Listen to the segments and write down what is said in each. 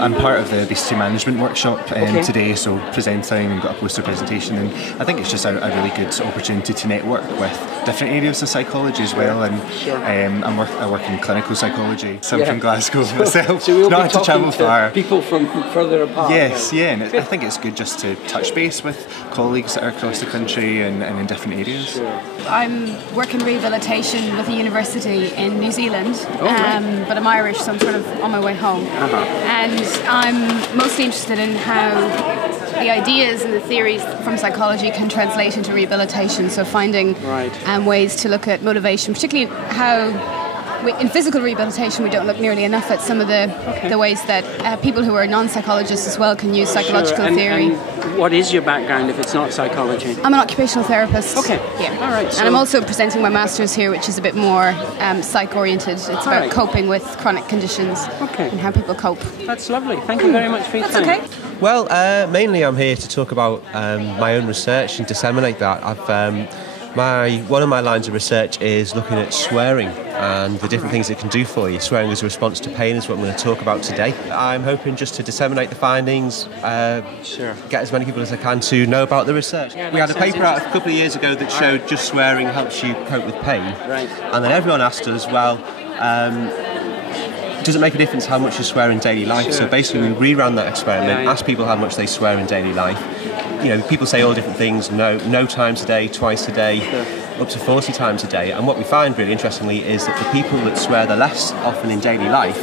I'm part of the obesity management workshop today, so presenting and got a poster presentation, and I think it's just a really good opportunity to network with different areas of psychology as well. And I work in clinical psychology, so I'm from Glasgow myself. So we'll not be to travel talking to far. people from further apart. Yes, and I think it's good just to touch base with colleagues that are across the country and in different areas. Sure. I'm working rehabilitation with a university in New Zealand, but I'm Irish, so I'm sort of on my way home. And I'm mostly interested in how the ideas and the theories from psychology can translate into rehabilitation, so finding ways to look at motivation, particularly how in physical rehabilitation we don't look nearly enough at some of the ways that people who are non-psychologists as well can use psychological theory. And what is your background if it's not psychology? I'm an occupational therapist. Okay. Yeah. All right. So and I'm also presenting my master's here, which is a bit more psych-oriented. It's about coping with chronic conditions and how people cope. That's lovely. Thank you very much for your time. Okay. Well, mainly I'm here to talk about my own research and disseminate that. One of my lines of research is looking at swearing and the different things it can do for you. Swearing as a response to pain is what I'm going to talk about today. I'm hoping just to disseminate the findings, get as many people as I can to know about the research. We had a paper out a couple of years ago that showed just swearing helps you cope with pain. Right. And then everyone asked us, well, does it make a difference how much you swear in daily life? So basically we reran that experiment, asked people how much they swear in daily life. You know, people say all different things, no times a day, twice a day, up to 40 times a day. And what we find really interestingly is that the people that swear the less often in daily life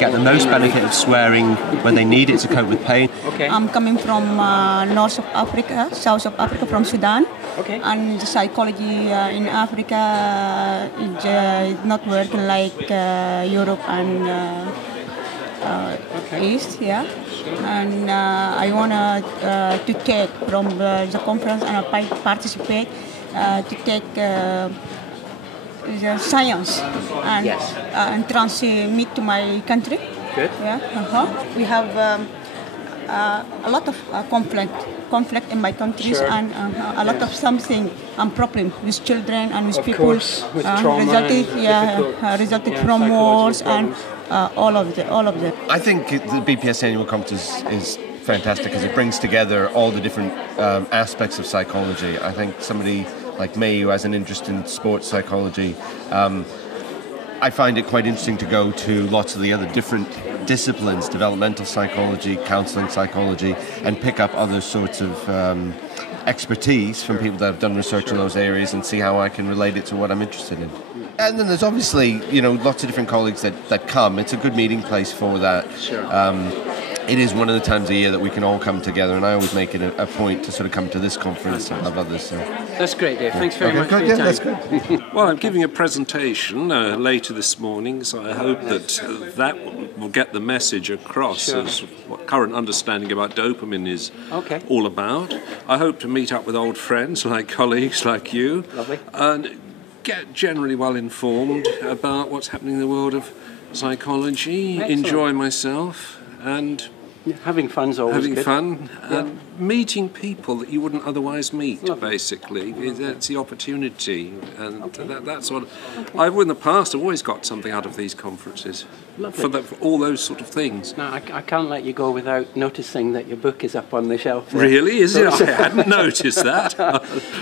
get the most benefit of swearing when they need it to cope with pain. Okay. I'm coming from north of Africa, south of Africa, from Sudan. Okay. And the psychology in Africa is not working like Europe and East, and I want to take from the conference and I participate to take the science and transmit to my country. Good. We have a lot of conflict in my countries and a lot of something problem with children and with people with trauma resulted from wars and all of them. I think the BPS annual conference is fantastic because it brings together all the different aspects of psychology. I think somebody like me who has an interest in sports psychology, I find it quite interesting to go to lots of the other different disciplines, developmental psychology, counselling psychology, and pick up other sorts of expertise from people that have done research in those areas and see how I can relate it to what I'm interested in. And then there's obviously, lots of different colleagues that come. It's a good meeting place for that. Sure. It is one of the times a year that we can all come together, and I always make it a point to sort of come to this conference and have others. So. That's great, Dave. Thanks very much for your time. That's good. Well, I'm giving a presentation later this morning, so I hope that will get the message across as what current understanding about dopamine is all about. I hope to meet up with old friends, like colleagues like you, and get generally well informed about what's happening in the world of psychology, enjoy myself, and having fun's always having good. Fun, and meeting people that you wouldn't otherwise meet. Basically, that's the opportunity, and that sort of. I've in the past always got something out of these conferences for all those sort of things. Now I can't let you go without noticing that your book is up on the shelf there. Really, is it? I hadn't noticed that.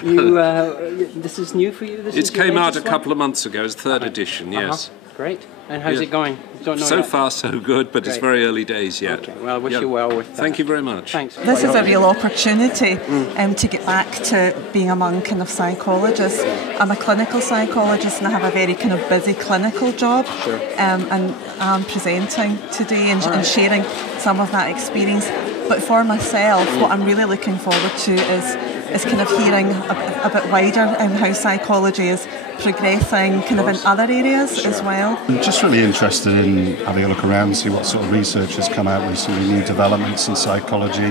This is new for you. It came out a couple of months ago. It's third edition. Yes. Great. And how's it going? Don't know so yet. far, so good, but it's very early days yet. Okay. Well, I wish you well with that. Thank you very much. Thanks. This is a real opportunity to get back to being among kind of psychologists. I'm a clinical psychologist and I have a very kind of busy clinical job. Sure. And I'm presenting today and sharing some of that experience. But for myself, what I'm really looking forward to is kind of hearing a bit wider in how psychology is progressing kind of in other areas as well. I'm just really interested in having a look around and see what sort of research has come out recently, new developments in psychology,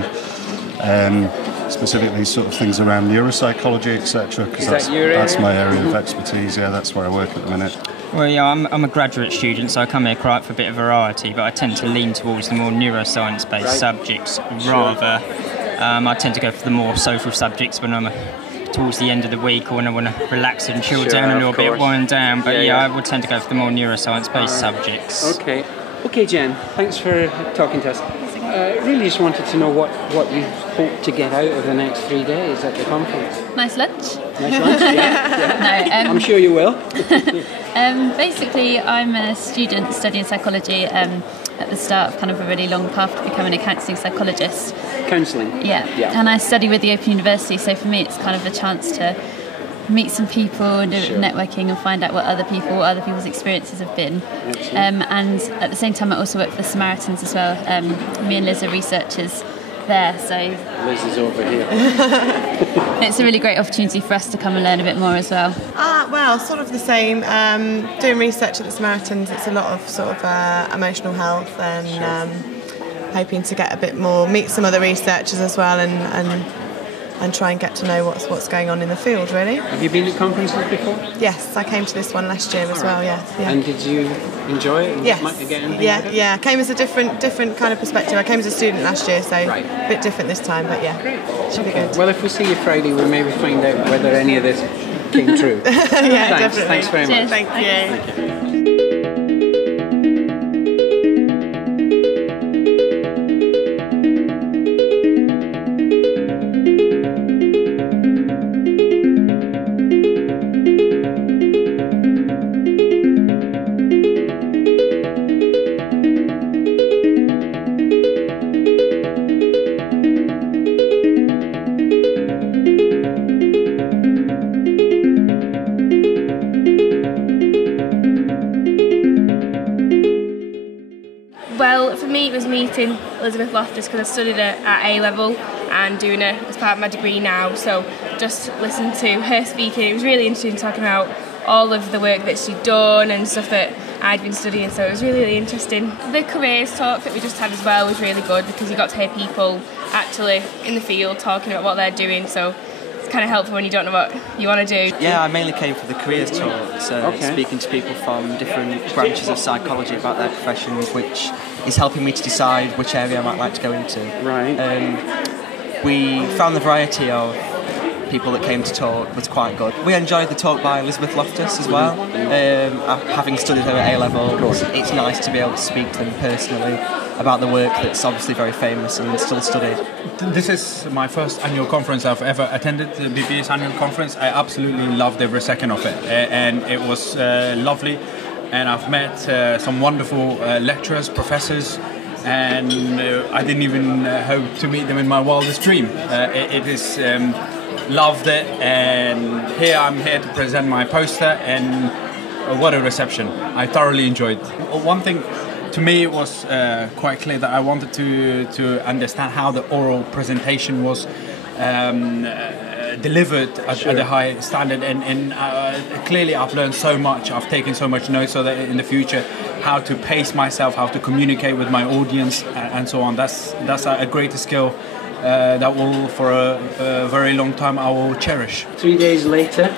specifically sort of things around neuropsychology, etc. Because that's my area of expertise. Yeah, that's where I work at the minute. Well, yeah, I'm a graduate student, so I come here quite for a bit of variety, but I tend to lean towards the more neuroscience-based subjects rather. I tend to go for the more social subjects when I'm towards the end of the week or when I want to relax and chill down a little bit, wind down. But I would tend to go for the more neuroscience-based subjects. Okay. Okay, Jen, thanks for talking to us. Really just wanted to know what you hope to get out of the next 3 days at the conference. Nice lunch. Nice lunch, yeah. No, I'm sure you will. Basically, I'm a student studying psychology at the start of kind of a really long path to becoming a counselling psychologist. Counselling? Yeah. And I study with the Open University, so for me it's kind of a chance to meet some people and do networking and find out what other people's experiences have been. And at the same time I also work for the Samaritans as well. Me and Liz are researchers there, so Liz is over here. It's a really great opportunity for us to come and learn a bit more as well. Well, sort of the same. Doing research at the Samaritans, it's a lot of sort of emotional health and hoping to get a bit more, meet some other researchers as well and try and get to know what's going on in the field, really. Have you been at conferences before? Yes, I came to this one last year as well, yeah. And did you enjoy it? Yes. Might you get anything out of it? I came as a different kind of perspective. I came as a student last year, so a bit different this time, but yeah, should be good. Well, if we see you Friday, we'll maybe find out whether any of this came true. Definitely. Thanks very much. Thank you. Meeting Elizabeth Loftus because I studied at A level and doing it as part of my degree now, so just listened to her speaking. It was really interesting talking about all of the work that she'd done and stuff that I'd been studying, so it was really, really interesting. The careers talk that we just had as well was really good because you got to hear people actually in the field talking about what they're doing, so it's kind of helpful when you don't know what you want to do. Yeah, I mainly came for the careers talk, so speaking to people from different branches of psychology about their professions, which is helping me to decide which area I might like to go into. Right. We found the variety of people that came to talk was quite good. We enjoyed the talk by Elizabeth Loftus as well. Having studied her at A-level, it's nice to be able to speak to them personally about the work that's obviously very famous and still studied. This is my first annual conference I've ever attended, the BBA's annual conference. I absolutely loved every second of it, and it was lovely. And I've met some wonderful lecturers, professors, and I didn't even hope to meet them in my wildest dream. It is loved it, and I'm here to present my poster, and what a reception. I thoroughly enjoyed it. One thing, to me it was quite clear that I wanted to understand how the oral presentation was delivered at a high standard, and clearly I've learned so much, I've taken so much notes so that in the future how to pace myself, how to communicate with my audience and so on. That's a greater skill that will for a very long time I will cherish. 3 days later,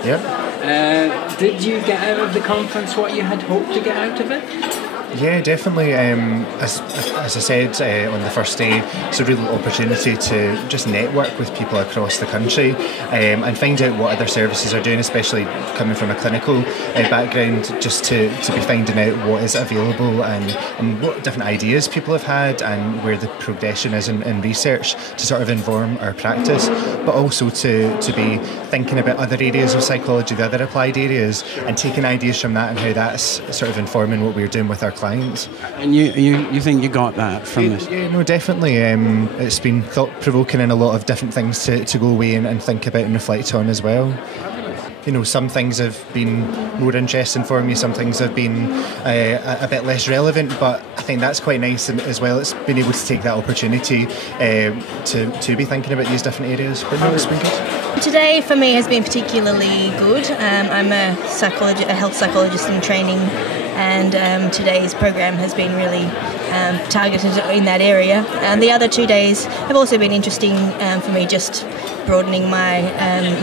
did you get out of the conference what you had hoped to get out of it? Yeah, definitely. As I said on the first day, it's a real opportunity to just network with people across the country and find out what other services are doing, especially coming from a clinical background, just to be finding out what is available and what different ideas people have had and where the progression is in research to sort of inform our practice, but also to be thinking about other areas of psychology, the other applied areas, and taking ideas from that and how that's sort of informing what we're doing with our clients. And you think you got that from this? Yeah, no, definitely. It's been thought-provoking and a lot of different things to go away and think about and reflect on as well. You know, some things have been more interesting for me, some things have been a bit less relevant, but I think that's quite nice as well. It's been able to take that opportunity to be thinking about these different areas. But no, it's been good. Today for me has been particularly good. I'm a health psychologist in training, and today's program has been really targeted in that area. And the other 2 days have also been interesting for me, just broadening my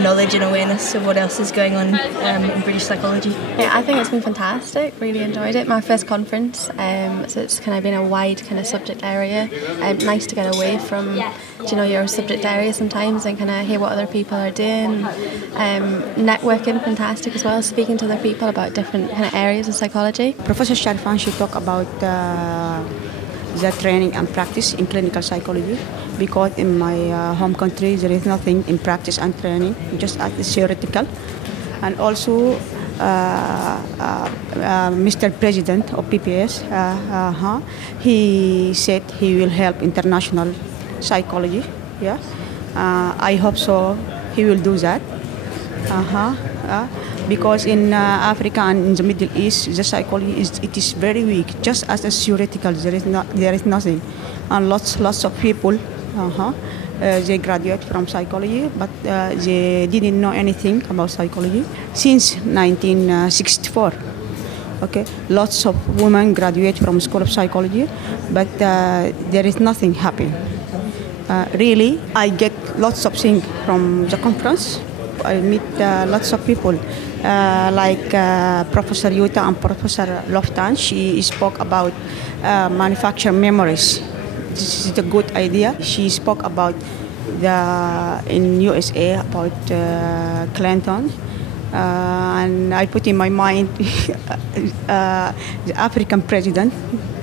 knowledge and awareness of what else is going on in British psychology. Yeah, I think it's been fantastic. Really enjoyed it. My first conference, so it's kind of been a wide kind of subject area. Nice to get away from, your subject area sometimes and kind of hear what other people are doing. Networking, fantastic as well. Speaking to other people about different kind of areas of psychology. Professor Sharfan, she talked about the training and practice in clinical psychology, because in my home country there is nothing in practice and training, just as theoretical. And also Mr. President of PPS, he said he will help international psychology. Yeah, I hope so. He will do that. Because in Africa and in the Middle East, the psychology is very weak. Just as a theoretical, there is nothing, and lots of people they graduate from psychology, but they didn't know anything about psychology since 1964. Okay, lots of women graduate from School of Psychology, but there is nothing happening. Really, I get lots of things from the conference. I meet lots of people, like Professor Uta and Professor Loftus. She spoke about manufacture memories. This is a good idea. She spoke about in USA about Clinton, and I put in my mind the African president.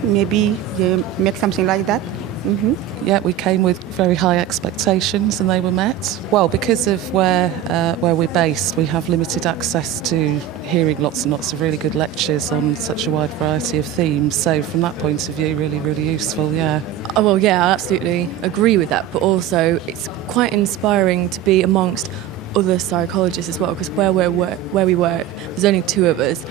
Maybe they make something like that. Mm-hmm. Yeah, we came with very high expectations and they were met. Well, because of where we're based, we have limited access to hearing lots and lots of really good lectures on such a wide variety of themes. So from that point of view, really, really useful, yeah. Oh, well, yeah, I absolutely agree with that. But also it's quite inspiring to be amongst other psychologists as well, because where we work, there's only two of us.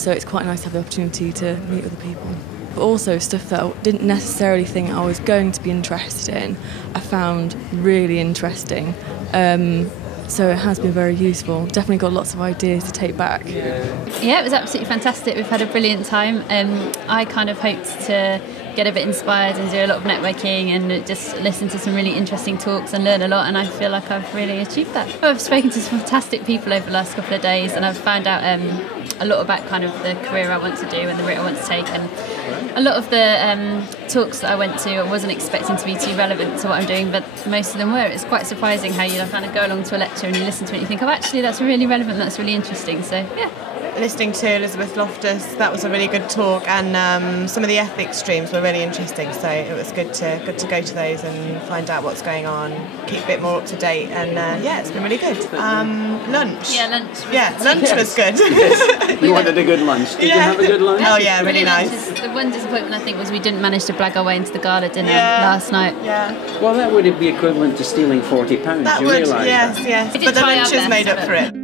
So it's quite nice to have the opportunity to meet other people. But also stuff that I didn't necessarily think I was going to be interested in, I found really interesting. So it has been very useful. Definitely got lots of ideas to take back. Yeah, it was absolutely fantastic. We've had a brilliant time. I kind of hoped to get a bit inspired and do a lot of networking and just listen to some really interesting talks and learn a lot, and I feel like I've really achieved that. I've spoken to some fantastic people over the last couple of days, and I've found out a lot about kind of the career I want to do and the route I want to take, and a lot of the talks that I went to I wasn't expecting to be too relevant to what I'm doing, but most of them were. It's quite surprising how you kind of go along to a lecture and you listen to it and you think, oh, actually that's really relevant, that's really interesting. So yeah. Listening to Elizabeth Loftus, that was a really good talk, and some of the ethics streams were really interesting, so it was good to go to those and find out what's going on, keep a bit more up to date, and yeah, it's been really good. Lunch. Yeah, lunch. Lunch was good. Yes. You wanted a good lunch. Did you have a good lunch? Oh yeah, really nice. The one disappointment I think was we didn't manage to blag our way into the gala dinner last night. Yeah. Well, that would be equivalent to stealing £40. That you would, realise yes, that? yes. But the lunch has made up for it.